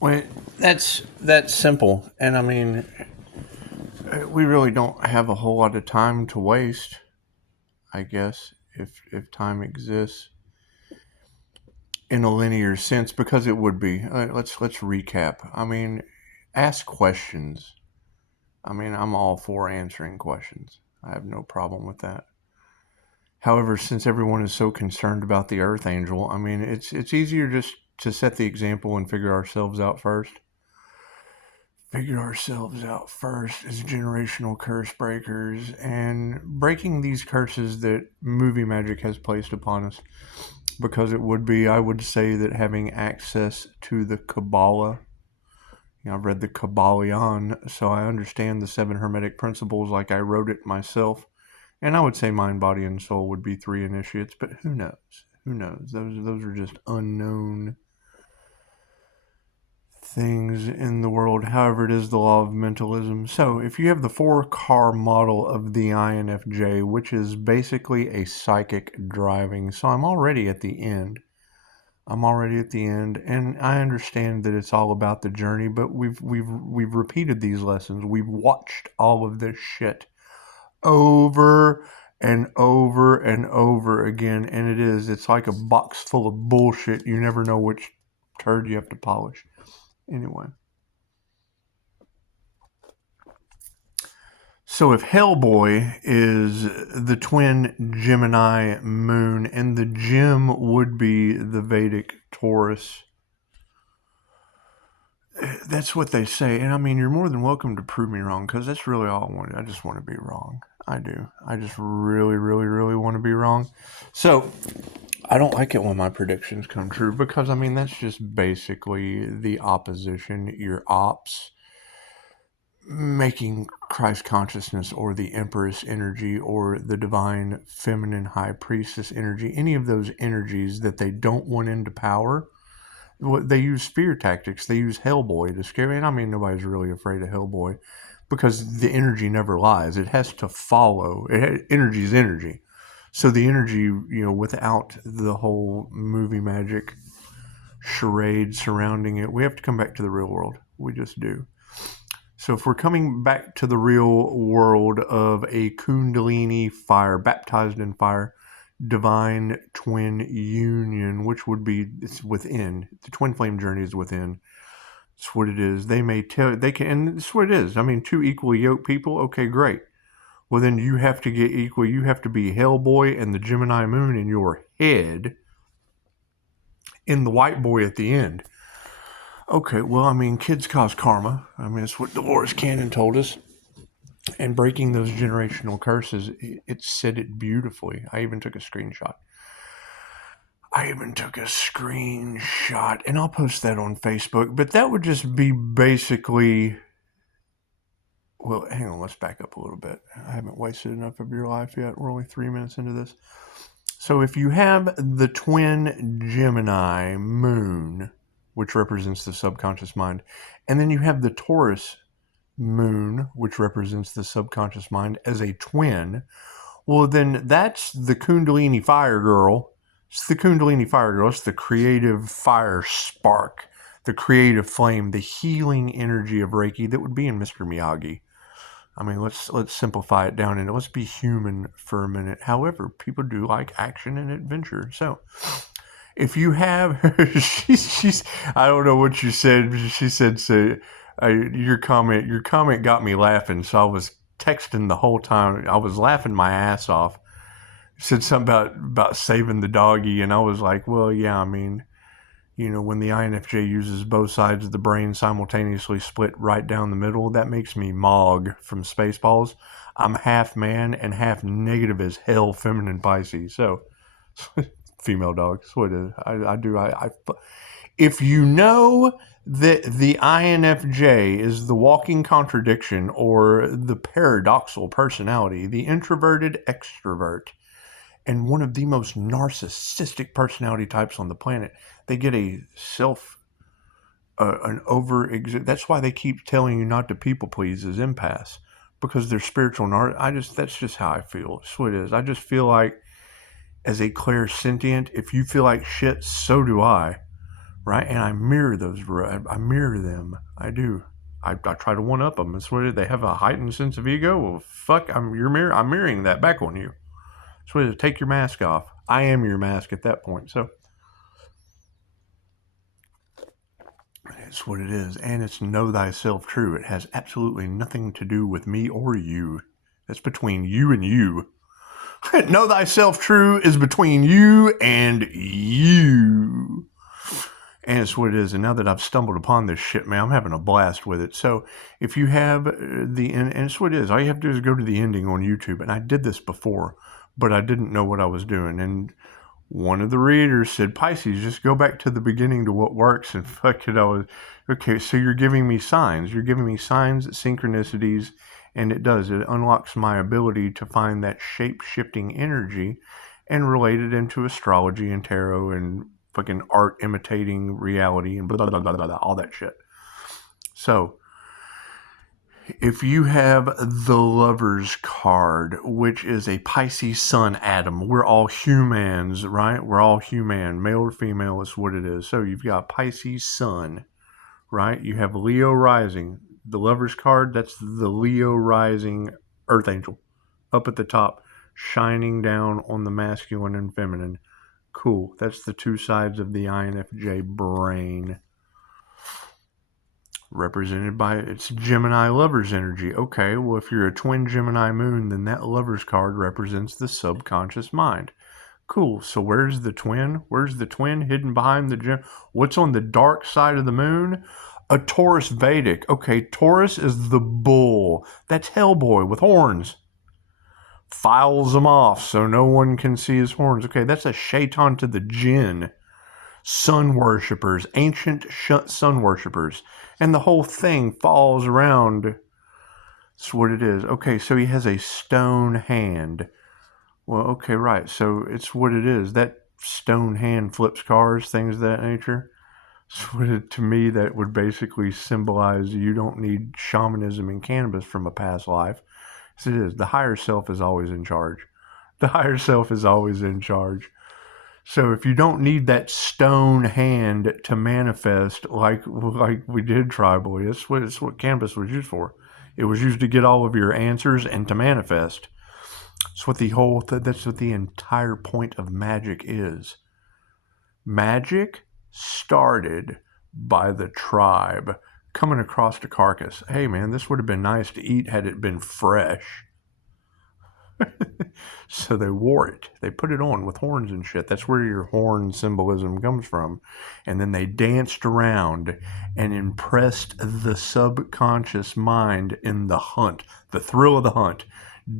Well, that's simple, and I mean, we really don't have a whole lot of time to waste. I guess if time exists in a linear sense, because it would be. Let's recap. I mean, ask questions. I mean, I'm all for answering questions. I have no problem with that. However, since everyone is so concerned about the Earth Angel, I mean, it's easier just to set the example and figure ourselves out first. Figure ourselves out first as generational curse breakers and breaking these curses that movie magic has placed upon us. Because it would be, I would say that having access to the Kabbalah, I've read the Kabbalion, so I understand the seven Hermetic principles like I wrote it myself. And I would say mind, body, and soul would be three initiates, but who knows? Who knows? Those are just unknown things in the world. However, it is the law of mentalism. So if you have the 4-car model of the INFJ, which is basically a psychic driving, so I'm already at the end. And I understand that it's all about the journey, but we've repeated these lessons. We've watched all of this shit over and over and over again, and it's like a box full of bullshit. You never know which turd you have to polish. Anyway, so if Hellboy is the twin Gemini moon, and the Gem would be the Vedic Taurus, that's what they say. And I mean, you're more than welcome to prove me wrong, because that's really all I want. I just want to be wrong. I do. I just really, really, really want to be wrong. So I don't like it when my predictions come true, because I mean, that's just basically the opposition, your ops, making Christ consciousness or the Empress energy or the divine feminine high priestess energy, any of those energies that they don't want into power. They use fear tactics. They use Hellboy to scare me. And I mean, nobody's really afraid of Hellboy because the energy never lies. It has to follow. Energy is energy. So the energy, without the whole movie magic charade surrounding it, we have to come back to the real world. We just do. So if we're coming back to the real world of a Kundalini fire, baptized in fire, divine twin union, which would be, it's within. The twin flame journey is within. It's what it is. They may tell, they can, and it's what it is. I mean, two equally yoked people, okay, great. Well, then you have to get equal. You have to be Hellboy and the Gemini moon in your head, in the white boy at the end. Okay, well, I mean, kids cause karma. I mean, it's what Dolores Cannon told us. And breaking those generational curses, it said it beautifully. I even took a screenshot. And I'll post that on Facebook. But that would just be basically. Well, hang on, let's back up a little bit. I haven't wasted enough of your life yet. We're only 3 minutes into this. So if you have the twin Gemini moon, which represents the subconscious mind, and then you have the Taurus moon, which represents the subconscious mind, as a twin, well, then that's the Kundalini fire girl. It's the Kundalini fire girl. It's the creative fire spark, the creative flame, the healing energy of Reiki that would be in Mr. Miyagi. I mean, let's simplify it down and let's be human for a minute. However, people do like action and adventure. So, if you have, she's I don't know what you said. She said, "So, your comment got me laughing." So I was texting the whole time. I was laughing my ass off. Said something about saving the doggy, and I was like, "Well, yeah, I mean." When the INFJ uses both sides of the brain simultaneously split right down the middle, that makes me Mog from Spaceballs. I'm half man and half negative as hell feminine Pisces. So, female dog. That's what it is. If you know that the INFJ is the walking contradiction or the paradoxal personality, the introverted extrovert, and one of the most narcissistic personality types on the planet. They get an that's why they keep telling you not to people please as empaths, because they're spiritual. That's just how I feel. That's what it is. I just feel like, as a clairsentient, if you feel like shit, so do I, right? And I mirror I mirror them. I do. I try to one up them. That's what they have, a heightened sense of ego. Well, fuck, I'm mirroring that back on you. So it is, take your mask off. I am your mask at that point. So it's what it is. And it's know thyself true. It has absolutely nothing to do with me or you. That's between you and you. Know thyself true is between you and you. And it's what it is. And now that I've stumbled upon this shit, man, I'm having a blast with it. So if you have the end, and it's what it is, all you have to do is go to the ending on YouTube. And I did this before, but I didn't know what I was doing. And one of the readers said, Pisces, just go back to the beginning to what works. And fuck it, I was, okay, so you're giving me signs. You're giving me signs, synchronicities, and it does. It unlocks my ability to find that shape-shifting energy and relate it into astrology and tarot and fucking art imitating reality and blah, blah, blah, blah, blah, all that shit. So if you have the Lover's card, which is a Pisces Sun atom, we're all humans, right? We're all human, male or female is what it is. So you've got Pisces Sun, right? You have Leo rising. The Lover's card, that's the Leo rising Earth Angel up at the top, shining down on the masculine and feminine. Cool. That's the two sides of the INFJ brain. Represented by its Gemini Lover's energy. Okay, well, if you're a twin Gemini moon, then that Lover's card represents the subconscious mind. Cool. So where's the twin? Where's the twin hidden behind the gem? What's on the dark side of the moon? A Taurus Vedic. Okay, Taurus is the bull. That's Hellboy with horns. Files them off so no one can see his horns. Okay, that's a shaitan to the jinn. Sun worshippers, ancient sun worshippers. And the whole thing falls around. That's what it is. Okay, so he has a stone hand. Well, okay, right. So it's what it is. That stone hand flips cars, things of that nature. So to me, that would basically symbolize you don't need shamanism and cannabis from a past life. It is. The higher self is always in charge. The higher self is always in charge. So if you don't need that stone hand to manifest like we did tribally, it's what cannabis was used for. It was used to get all of your answers and to manifest. That's what that's what the entire point of magic is. Magic started by the tribe coming across the carcass. Hey man, this would have been nice to eat had it been fresh. So they wore it. They put it on with horns and shit. That's where your horn symbolism comes from. And then they danced around and impressed the subconscious mind in the hunt, the thrill of the hunt,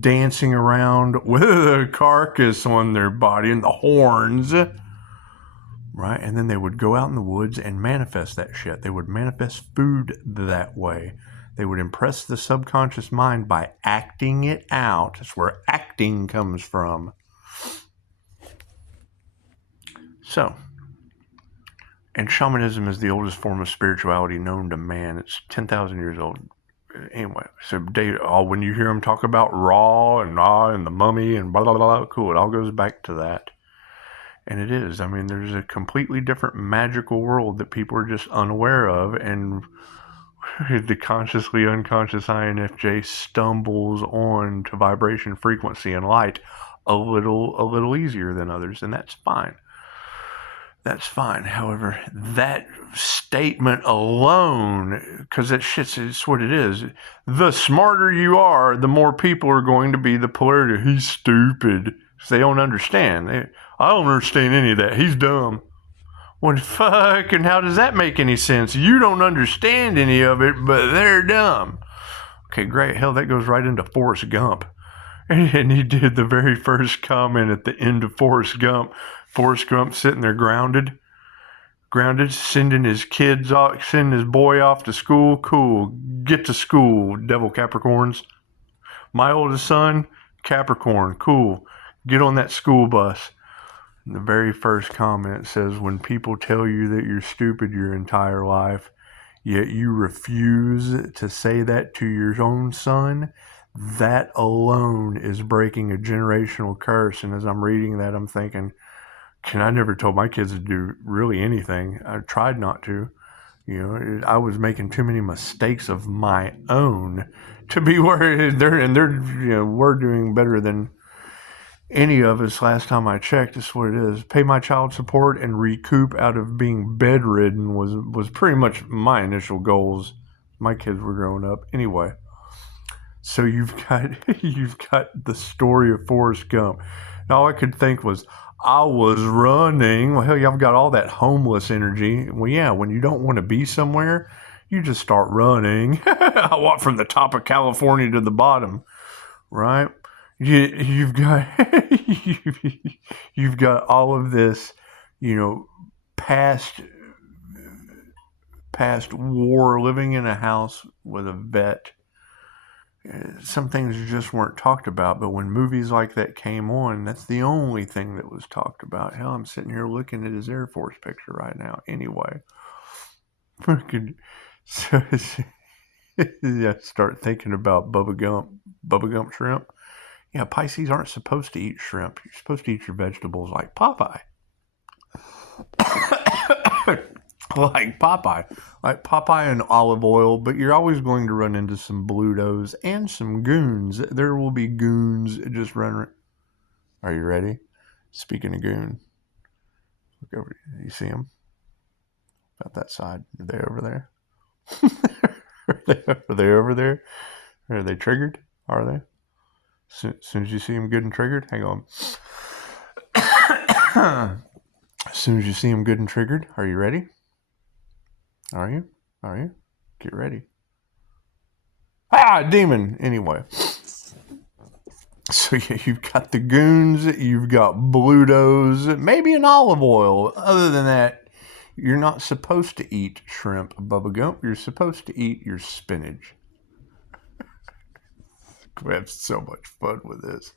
dancing around with a carcass on their body and the horns. Right? And then they would go out in the woods and manifest that shit. They would manifest food that way. They would impress the subconscious mind by acting it out. That's where acting comes from. So, and shamanism is the oldest form of spirituality known to man. It's 10,000 years old. Anyway, so when you hear them talk about Ra and the mummy and blah, blah, blah, cool. It all goes back to that. And it is. I mean, there's a completely different magical world that people are just unaware of, and the consciously unconscious INFJ stumbles on to vibration, frequency, and light a little easier than others, and that's fine. That's fine. However, that statement alone, because it's what it is. The smarter you are, the more people are going to be the polarity. He's stupid. They don't understand. I don't understand any of that. He's dumb. Well, fuck, and how does that make any sense? You don't understand any of it, but they're dumb. Okay, great. Hell, that goes right into Forrest Gump. And he did the very first comment at the end of Forrest Gump. Forrest Gump sitting there grounded, sending his boy off to school. Cool. Get to school, devil Capricorns. My oldest son, Capricorn. Cool. Get on that school bus. The very first comment says, when people tell you that you're stupid your entire life, yet you refuse to say that to your own son, that alone is breaking a generational curse. And as I'm reading that, I'm thinking, And I never told my kids to do really anything. I tried not to. I was making too many mistakes of my own to be where we're doing better than any of us. Last time I checked, is what it is. Pay my child support and recoup out of being bedridden was pretty much my initial goals. My kids were growing up anyway. So you've got the story of Forrest Gump. And all I could think was, I was running. Well, hell, y'all got all that homeless energy. Well, yeah, when you don't want to be somewhere, you just start running. I walked from the top of California to the bottom, right? You've got you've got all of this, past war, living in a house with a vet. Some things just weren't talked about, but when movies like that came on, that's the only thing that was talked about. Hell, I'm sitting here looking at his Air Force picture right now. Anyway, so yeah, start thinking about Bubba Gump shrimp. Yeah, Pisces aren't supposed to eat shrimp. You're supposed to eat your vegetables like Popeye. Like Popeye and olive oil, but you're always going to run into some Blutos and some goons. There will be goons just running. Are you ready? Speaking of goon, look over. You see them? About that side. Are they over there? Are they over there? Are they triggered? Are they? As soon as you see them good and triggered, hang on. As soon as you see them good and triggered, are you ready? Are you? Get ready. Demon! Anyway. So yeah, you've got the goons, you've got Blutos, maybe an olive oil. Other than that, you're not supposed to eat shrimp, Bubba Gump. You're supposed to eat your spinach. We have so much fun with this.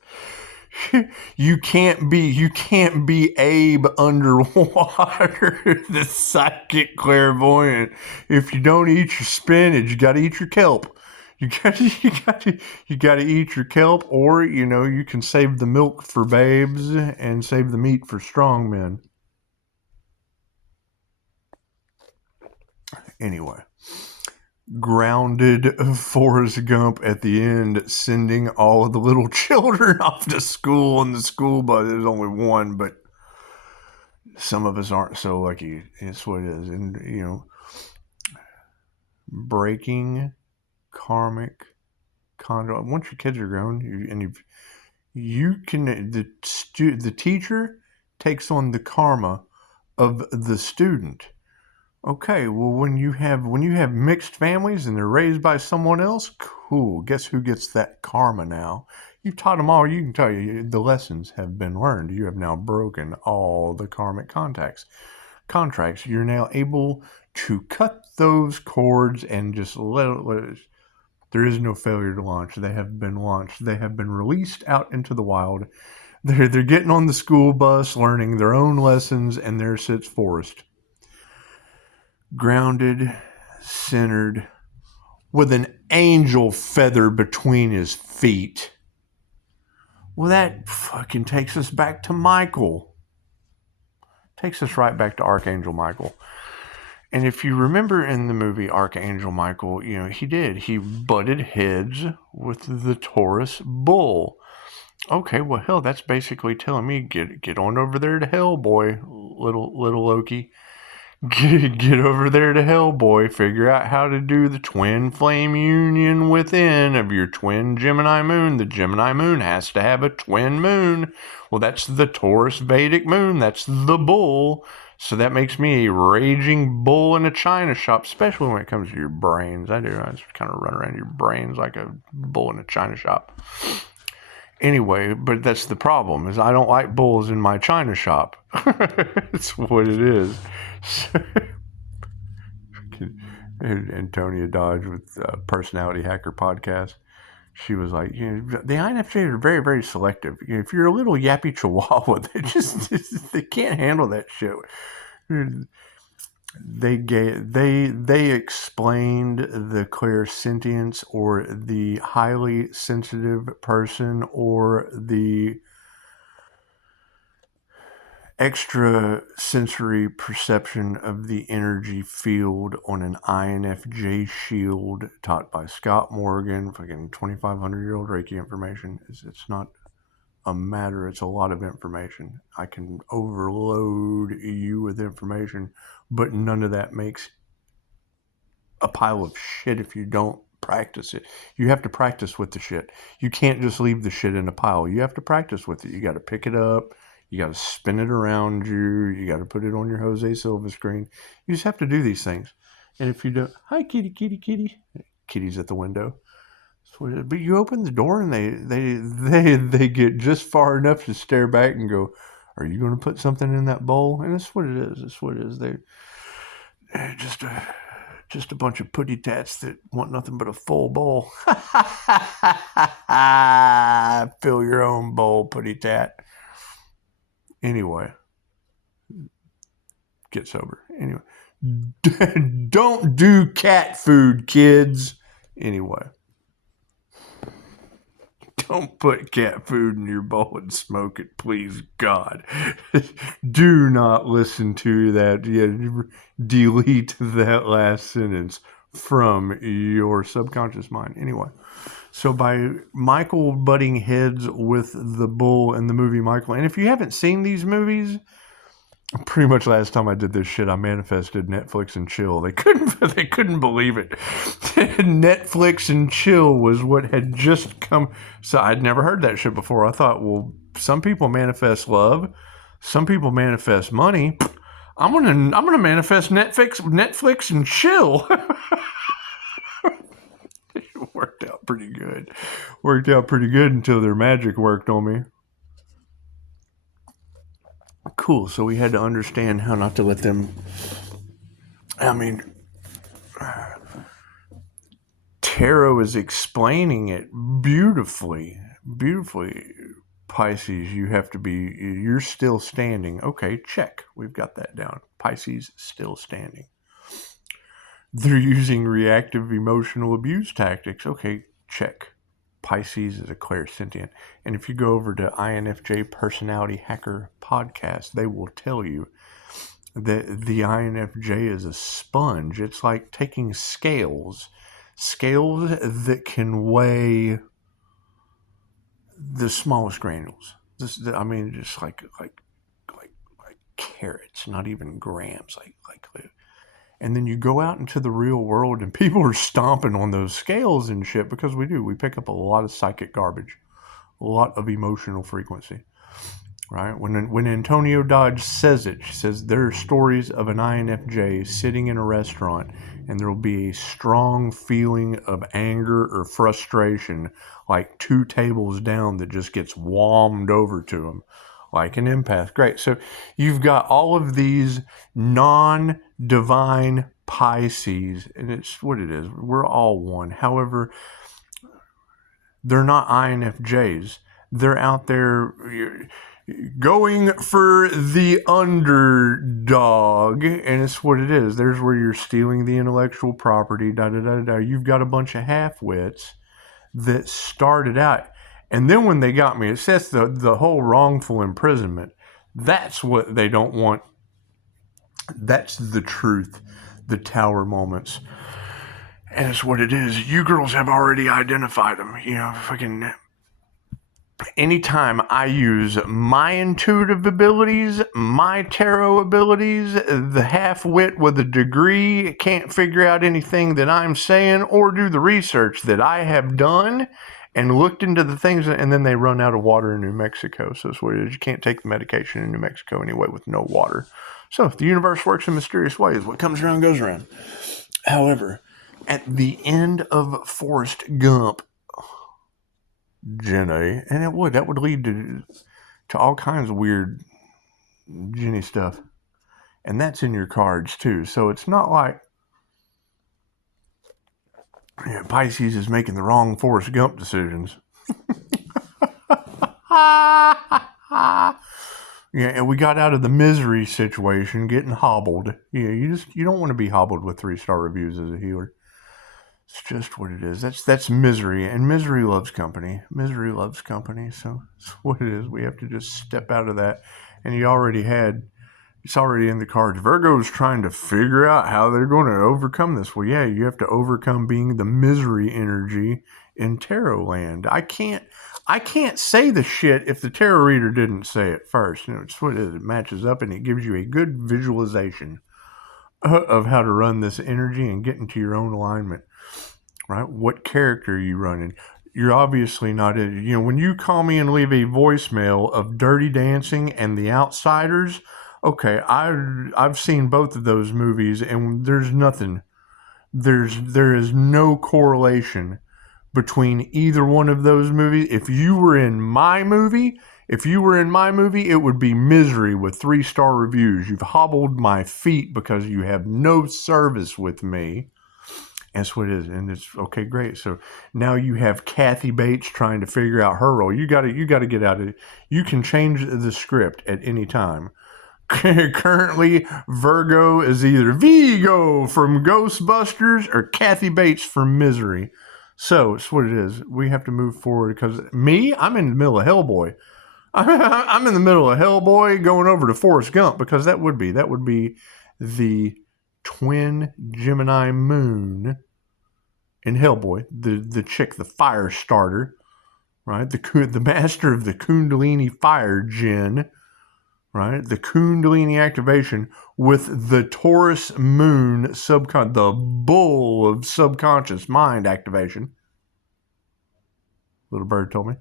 You can't be Abe underwater, the psychic clairvoyant. If you don't eat your spinach, you gotta eat your kelp. You gotta eat your kelp, or you can save the milk for babes and save the meat for strong men. Anyway. Grounded Forrest Gump at the end, sending all of the little children off to school in the school bus. There's only one, but some of us aren't so lucky. It's what it is. And, breaking karmic contract. Once your kids are grown, the teacher takes on the karma of the student. Okay, well, when you have mixed families and they're raised by someone else, cool. Guess who gets that karma now? You've taught them all. You can tell you the lessons have been learned. You have now broken all the karmic contracts. You're now able to cut those cords and just let it. There is no failure to launch. They have been launched. They have been released out into the wild. They're getting on the school bus, learning their own lessons, and there sits Forrest. Grounded, centered, with an angel feather between his feet. Well, that fucking takes us back to Michael. Takes us right back to Archangel Michael. And if you remember in the movie Archangel Michael, he butted heads with the Taurus bull. Okay, well, hell, that's basically telling me get on over there to hell, boy, little Loki. Get over there to hell, boy. Figure out how to do the twin flame union within of your twin Gemini moon. The Gemini moon has to have a twin moon. Well, that's the Taurus Vedic moon. That's the bull. So that makes me a raging bull in a china shop, especially when it comes to your brains. I just kind of run around your brains like a bull in a china shop. Anyway, but that's the problem, is I don't like bulls in my china shop. It's what it is. Antonia Dodge with Personality Hacker Podcast. She was like, the INFJ are very, very selective. If you're a little yappy chihuahua, they can't handle that shit. They explained the clairsentience or the highly sensitive person or the extra sensory perception of the energy field on an INFJ shield taught by Scott Morgan, fucking 2,500-year-old Reiki information. It's not a matter, it's a lot of information. I can overload you with information, but none of that makes a pile of shit if you don't practice it. You have to practice with the shit. You can't just leave the shit in a pile. You have to practice with it. You got to pick it up. You got to spin it around you. You got to put it on your Jose Silva screen. You just have to do these things. And if you don't, hi kitty, kitty, kitty. Kitty's at the window. But you open the door and they get just far enough to stare back and go, "Are you going to put something in that bowl?" And that's what it is. That's what it is. They're just a bunch of putty tats that want nothing but a full bowl. Fill your own bowl, putty tat. Anyway, get sober. Anyway, don't do cat food, kids. Anyway. Don't put cat food in your bowl and smoke it, please, God. Do not listen to that. Yeah, delete that last sentence from your subconscious mind. Anyway, so by Michael butting heads with the bull in the movie Michael, and if you haven't seen these movies, pretty much last time I did this shit, I manifested Netflix and chill. They couldn't believe it. Netflix and chill was what had just come. So I'd never heard that shit before. I thought, well, some people manifest love, some people manifest money. I'm gonna manifest Netflix and chill. It worked out pretty good. Worked out pretty good until their magic worked on me. Cool. So we had to understand how not to let them. I mean, Tarot is explaining it beautifully. Pisces, you're still standing. Okay, check. We've got that down. Pisces, still standing. They're using reactive emotional abuse tactics. Okay, check. Pisces is a clairsentient. And if you go over to INFJ Personality Hacker Podcast, they will tell you that the INFJ is a sponge. It's like taking scales that can weigh the smallest granules. Just like carrots, not even grams, like. And then you go out into the real world and people are stomping on those scales and shit because we pick up a lot of psychic garbage, a lot of emotional frequency, right? When Antonio Dodge says it, she says there are stories of an INFJ sitting in a restaurant and there will be a strong feeling of anger or frustration like 2 tables down that just gets whammed over to them like an empath. Great. So you've got all of these non-divine Pisces, and it's what it is. We're all one. However, they're not INFJs. They're out there going for the underdog, and it's what it is. There's where you're stealing the intellectual property, da-da-da-da. You've got a bunch of half-wits that started out. And then when they got me, it says the whole wrongful imprisonment. That's what they don't want. That's the truth, the tower moments. And it's what it is. You girls have already identified them. You know, fucking anytime I use my intuitive abilities, my tarot abilities, the half-wit with a degree can't figure out anything that I'm saying or do the research that I have done and looked into the things, and then they run out of water in New Mexico. So that's what it is. You can't take the medication in New Mexico anyway with no water. So the universe works in mysterious ways. What comes around goes around. However, at the end of Forrest Gump, Jenny, and that would lead to all kinds of weird Jenny stuff. And that's in your cards too. So it's not like Pisces is making the wrong Forrest Gump decisions. And we got out of the misery situation getting hobbled. You don't want to be hobbled with 3-star reviews as a healer. It's just what it is. That's misery, and misery loves company. Misery loves company, so it's what it is. We have to just step out of that and it's already in the cards. Virgo's trying to figure out how they're going to overcome this. Well, yeah, you have to overcome being the misery energy in tarot land. I can't say the shit if the tarot reader didn't say it first. It's what it matches up, and it gives you a good visualization of how to run this energy and get into your own alignment, right? What character are you running? You're obviously not in, when you call me and leave a voicemail of Dirty Dancing and The Outsiders, okay, I've seen both of those movies, and there's nothing. There is no correlation between either one of those movies. If you were in my movie, it would be misery with 3-star reviews. You've hobbled my feet because you have no service with me. That's what it is, and it's okay, great. So now you have Kathy Bates trying to figure out her role. You got to get out of it. You can change the script at any time. Currently, Virgo is either Vigo from Ghostbusters or Kathy Bates from Misery. So it's what it is. We have to move forward because I'm in the middle of Hellboy. I'm in the middle of Hellboy going over to Forrest Gump because that would be the twin Gemini moon in Hellboy, the chick, the fire starter, right? The master of the Kundalini fire djinn, right? The Kundalini activation with the Taurus moon the bull of subconscious mind activation. Little bird told me.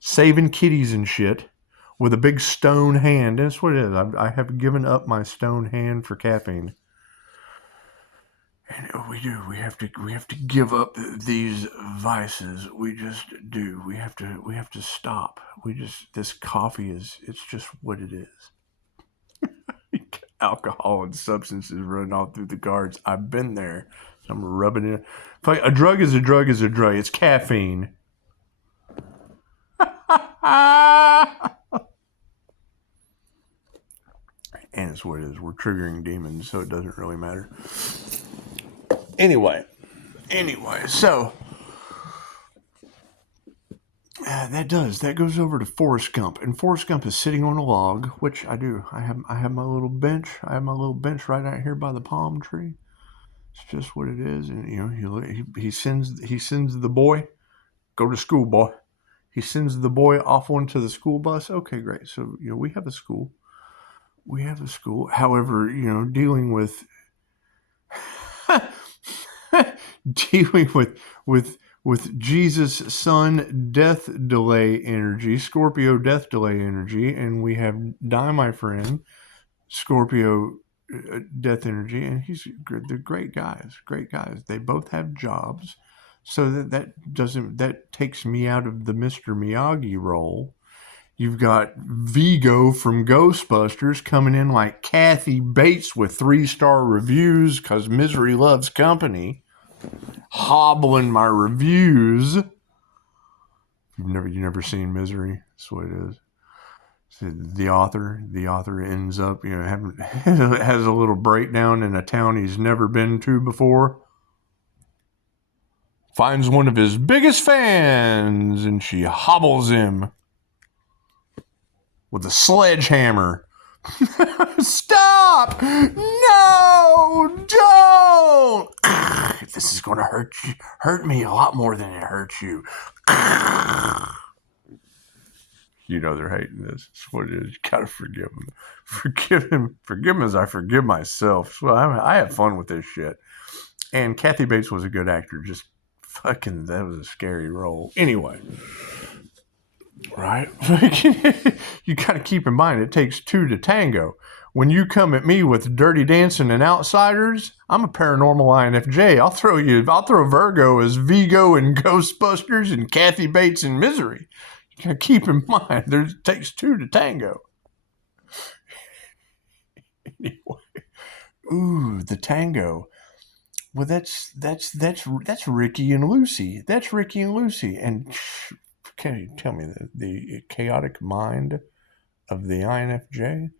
Saving kitties and shit with a big stone hand. That's what it is. I have given up my stone hand for caffeine. And we do. We have to give up these vices. We just do. We have to stop. This coffee it's just what it is. Alcohol and substances running all through the cards. I've been there. So I'm rubbing it. A drug is a drug is a drug. It's caffeine. And it's what it is. We're triggering demons, so it doesn't really matter. Anyway, so that goes over to Forrest Gump, and Forrest Gump is sitting on a log, which I do. I have my little bench. I have my little bench right out here by the palm tree. It's just what it is, and he sends the boy, go to school, boy. He sends the boy off onto the school bus. Okay, great. So we have a school. However, dealing with Jesus' son death delay energy, Scorpio death delay energy, and we have Di, my friend, Scorpio death energy, and they're great guys. They both have jobs, so that takes me out of the Mr. Miyagi role. You've got Vigo from Ghostbusters coming in like Kathy Bates with 3-star reviews because misery loves company, hobbling my reviews. You've never seen Misery. That's what it is. So the author ends up has a little breakdown in a town he's never been to before. Finds one of his biggest fans and she hobbles him with a sledgehammer. Stop! No! Don't! This is going to hurt me a lot more than it hurts you. They're hating this. That's what it is. You gotta forgive them. Forgive him as I forgive myself. So I have fun with this shit. And Kathy Bates was a good actor. Just fucking, that was a scary role. Anyway. Right? You gotta keep in mind, it takes 2 to tango. When you come at me with Dirty Dancing and Outsiders, I'm a paranormal INFJ. I'll throw Virgo as Vigo in Ghostbusters and Kathy Bates in Misery. You gotta keep in mind, it takes 2 to tango. Anyway, ooh, the tango. Well, that's Ricky and Lucy. That's Ricky and Lucy. And can you tell me the chaotic mind of the INFJ?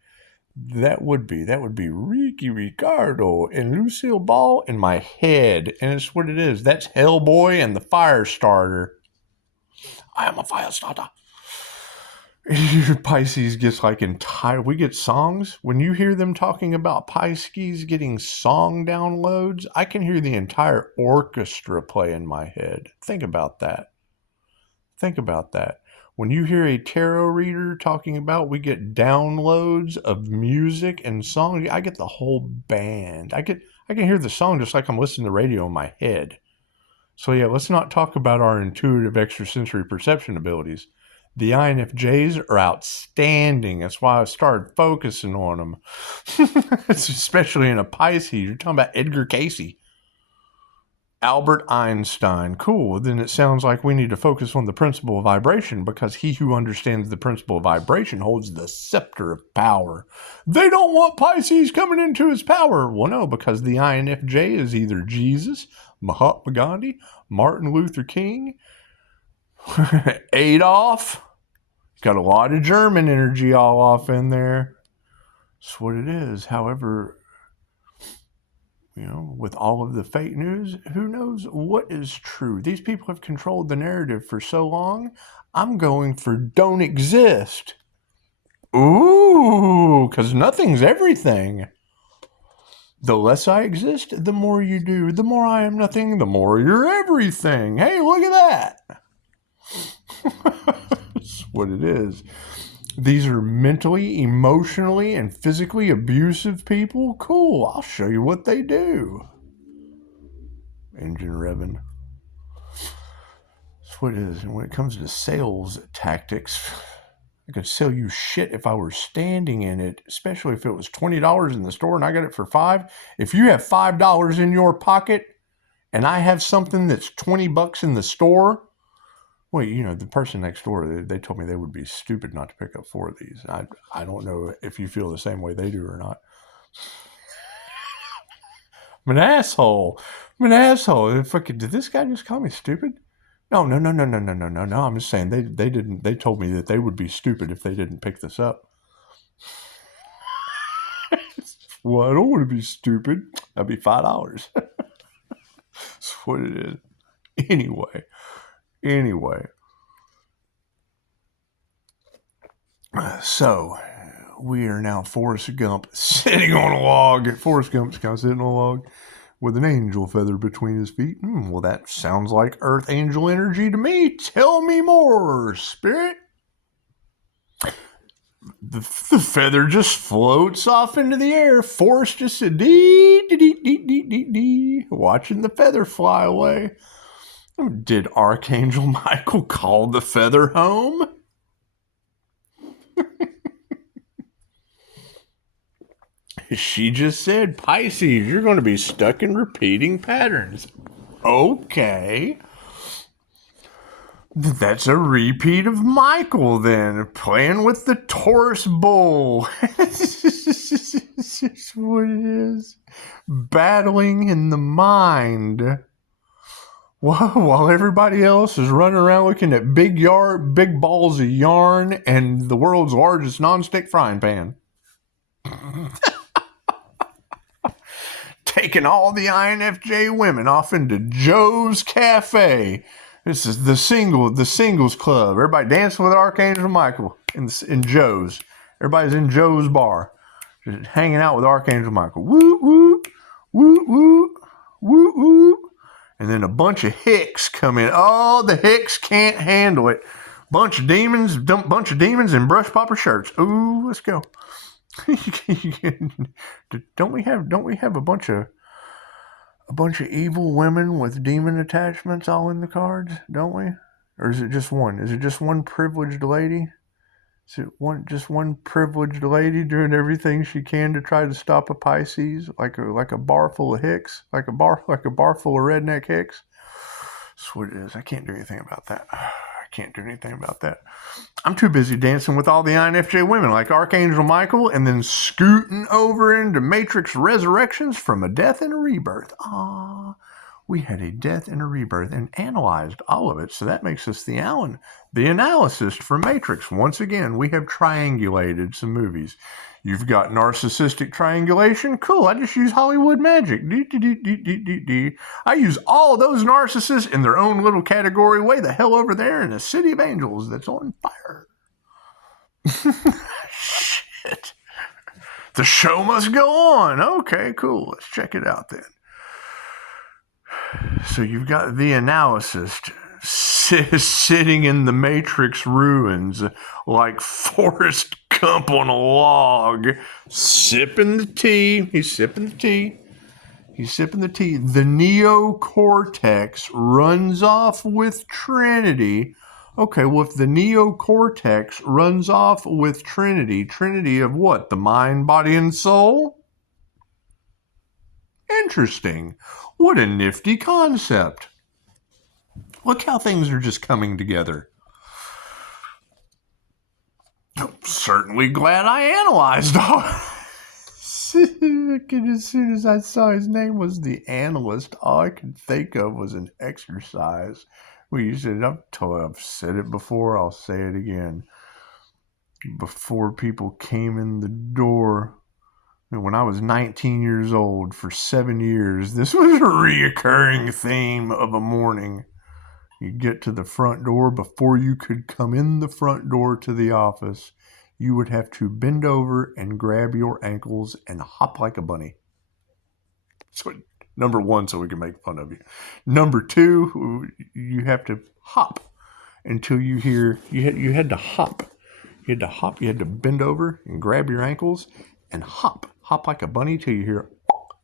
That would be Ricky Ricardo and Lucille Ball in my head. And it's what it is. That's Hellboy and the fire starter. I am a fire starter. Pisces gets like entire. We get songs. When you hear them talking about Pisces getting song downloads, I can hear the entire orchestra play in my head. Think about that. Think about that. When you hear a tarot reader talking about we get downloads of music and songs, I get the whole band. I can hear the song just like I'm listening to radio in my head. So yeah, let's not talk about our intuitive extrasensory perception abilities. The INFJs are outstanding. That's why I started focusing on them. Especially in a Pisces. You're talking about Edgar Cayce. Albert Einstein. Cool. Then it sounds like we need to focus on the principle of vibration, because he who understands the principle of vibration holds the scepter of power. They don't want Pisces coming into his power. Well, no, because the INFJ is either Jesus, Mahatma Gandhi, Martin Luther King, Adolf. Got a lot of German energy all off in there. That's what it is. However, with all of the fake news, who knows what is true? These people have controlled the narrative for so long. I'm going for don't exist. Ooh, because nothing's everything. The less I exist, the more you do. The more I am nothing, the more you're everything. Hey, look at that. That's what it is. These are mentally, emotionally, and physically abusive people. Cool. I'll show you what they do. Engine revving. That's what it is. And when it comes to sales tactics, I could sell you shit if I were standing in it, especially if it was $20 in the store and I got it for $5. If you have $5 in your pocket and I have something that's $20 in the store, well, the person next door, they told me they would be stupid not to pick up 4 of these. I don't know if you feel the same way they do or not. I'm an asshole. Fucking, did this guy just call me stupid? No. I'm just saying they told me that they would be stupid if they didn't pick this up. Well, I don't want to be stupid. That'd be $5. That's what it is. Anyway. So, we are now Forrest Gump sitting on a log. Forrest Gump's kind of sitting on a log with an angel feather between his feet. Well, that sounds like Earth Angel energy to me. Tell me more, Spirit. The feather just floats off into the air. Forrest just said, dee, watching the feather fly away. Did Archangel Michael call the feather home? She just said, Pisces, you're going to be stuck in repeating patterns. Okay. That's a repeat of Michael then, playing with the Taurus bull. It's just what it is. Battling in the mind. While everybody else is running around looking at big balls of yarn and the world's largest nonstick frying pan. Taking all the INFJ women off into Joe's Cafe. This is the singles club. Everybody dancing with Archangel Michael in Joe's. Everybody's in Joe's bar, just hanging out with Archangel Michael. Woo woo, woo woo, woo woo. And then a bunch of hicks come in. Oh, the hicks can't handle it. Bunch of demons in brush popper shirts. Ooh, let's go. Don't we have a bunch of evil women with demon attachments all in the cards, don't we? Or is it just one? Is it just one privileged lady? Is it just one privileged lady doing everything she can to try to stop a Pisces, like a bar full of hicks, like a bar full of redneck hicks? That's what it is. I can't do anything about that. I'm too busy dancing with all the INFJ women like Archangel Michael and then scooting over into Matrix Resurrections from a death and a rebirth. Ah, we had a death and a rebirth and analyzed all of it. So that makes us the analyst for Matrix. Once again, we have triangulated some movies. You've got narcissistic triangulation. Cool. I just use Hollywood magic. I use all those narcissists in their own little category way the hell over there in a city of angels that's on fire. Shit. The show must go on. Okay, cool. Let's check it out then. So you've got the analyst sitting in the Matrix ruins like Forrest Gump on a log, sipping the tea. He's sipping the tea. He's sipping the tea. The neocortex runs off with Trinity. Okay, well, if the neocortex runs off with Trinity, Trinity of what? The mind, body, and soul? Interesting. What a nifty concept. Look how things are just coming together. I'm certainly glad I analyzed all. As soon as I saw his name was the Analyst, all I could think of was an exercise. I've said it before, I'll say it again. Before people came in the door, when I was 19 years old, for 7 years, this was a reoccurring theme of a morning. You get to the front door, before you could come in the front door to the office, you would have to bend over and grab your ankles and hop like a bunny. So, number one, so we can make fun of you. Number two, you have to hop until you hear, you had to hop. You had to bend over and grab your ankles and hop like a bunny till you hear,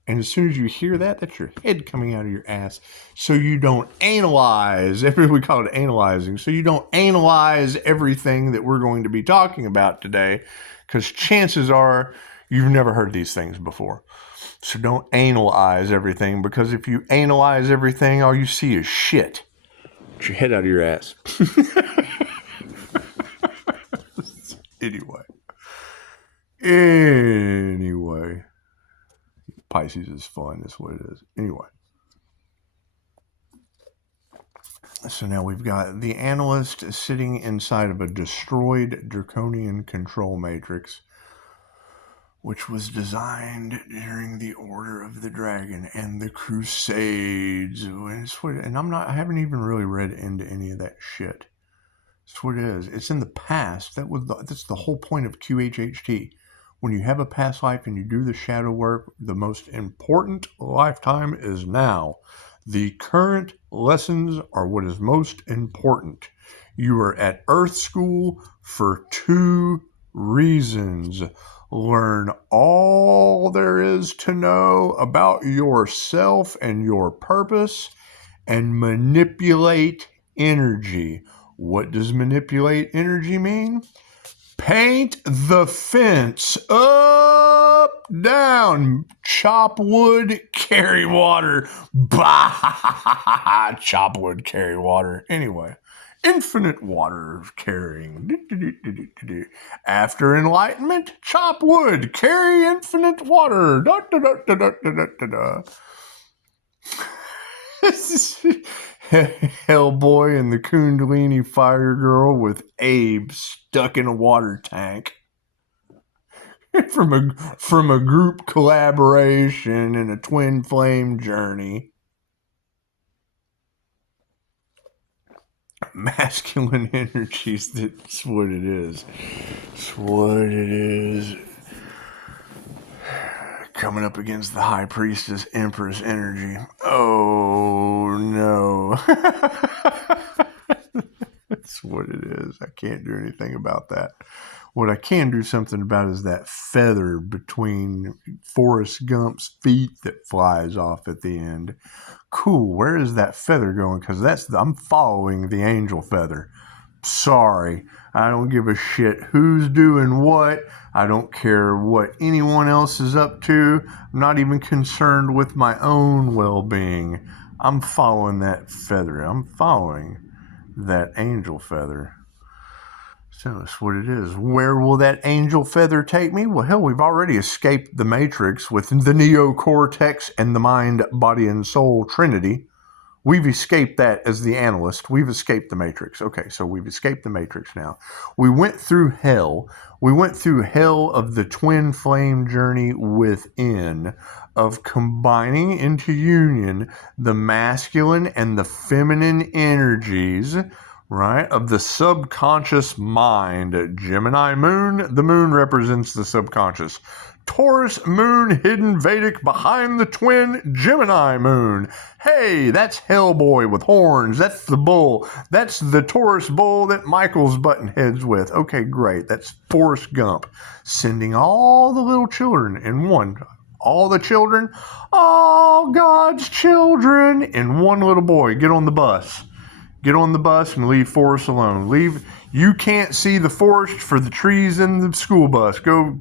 and as soon as you hear that, that's your head coming out of your ass. So you don't analyze, we call it analyzing, so you don't analyze everything that we're going to be talking about today, because chances are you've never heard these things before. So don't analyze everything, because if you analyze everything, all you see is shit. Get your head out of your ass. Anyway. Pisces is fun, is what it is. Anyway. So now we've got the Analyst sitting inside of a destroyed draconian control matrix, which was designed during the Order of the Dragon and the Crusades. And I haven't even really read into any of that shit. That's what it is. It's in the past. That's the whole point of QHHT. When you have a past life and you do the shadow work, the most important lifetime is now. The current lessons are what is most important. You are at Earth School for 2 reasons. Learn all there is to know about yourself and your purpose, and manipulate energy. What does manipulate energy mean? Paint the fence up, down, chop wood, carry water. Bah! Chop wood, carry water. Anyway, infinite water carrying. After enlightenment, chop wood, carry infinite water. Da, da, da, da, da, da, da, da. Hellboy and the Kundalini Fire Girl with Abe stuck in a water tank. from a group collaboration and a twin flame journey. Masculine energies, that's what it is. That's what it is. Coming up against the High Priestess Empress energy. Oh no. That's what it is. I can't do anything about that. What I can do something about is that feather between Forrest Gump's feet that flies off at the end. Cool. Where is that feather going? Because I'm following the angel feather. Sorry. I don't give a shit who's doing what. I don't care what anyone else is up to. I'm not even concerned with my own well-being. I'm following that feather. I'm following that angel feather. So that's what it is. Where will that angel feather take me? Well, hell, we've already escaped the matrix with the neocortex and the mind, body, and soul trinity. We've escaped that as the Analyst. We've escaped the matrix. Okay, so we've escaped the matrix now. We went through hell. We went through hell of the twin flame journey within, of combining into union the masculine and the feminine energies, right, of the subconscious mind. Gemini moon, the moon represents the subconscious. Taurus moon, hidden Vedic behind the twin Gemini moon. Hey, that's Hellboy with horns. That's the bull. That's the Taurus bull that Michael's button heads with. Okay, great. That's Forrest Gump sending all the little children in one. All the children, all God's children in one little boy. Get on the bus. Get on the bus and leave Forrest alone. Leave. You can't see the forest for the trees in the school bus. Go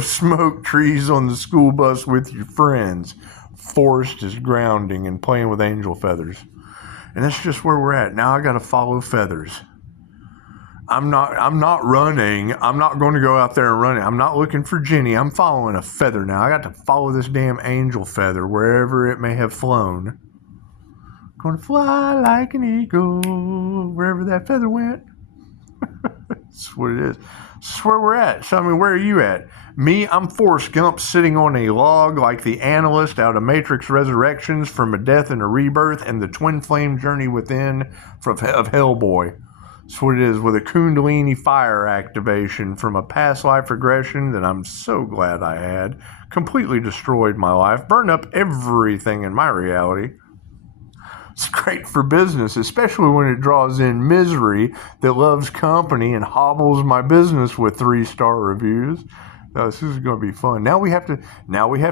smoke trees on the school bus with your friends. Forrest is grounding and playing with angel feathers. And that's just where we're at. Now I got to follow feathers. I'm not running. I'm not going to go out there and run it. I'm not looking for Jenny. I'm following a feather now. I got to follow this damn angel feather wherever it may have flown. Gonna fly like an eagle wherever that feather went. That's what it is. That's where we're at. So, I mean, where are you at? Me, I'm Forrest Gump sitting on a log like the Analyst out of Matrix Resurrections from a death and a rebirth and the twin flame journey within of Hellboy. That's what it is, with a Kundalini fire activation from a past life regression that I'm so glad I had. Completely destroyed my life, burned up everything in my reality. It's great for business, especially when it draws in misery that loves company and hobbles my business with 3-star reviews. This is going to be fun. Now we have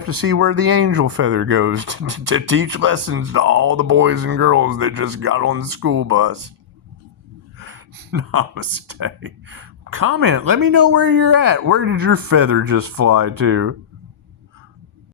to see where the angel feather goes to teach lessons to all the boys and girls that just got on the school bus. Namaste. Comment. Let me know where you're at. Where did your feather just fly to?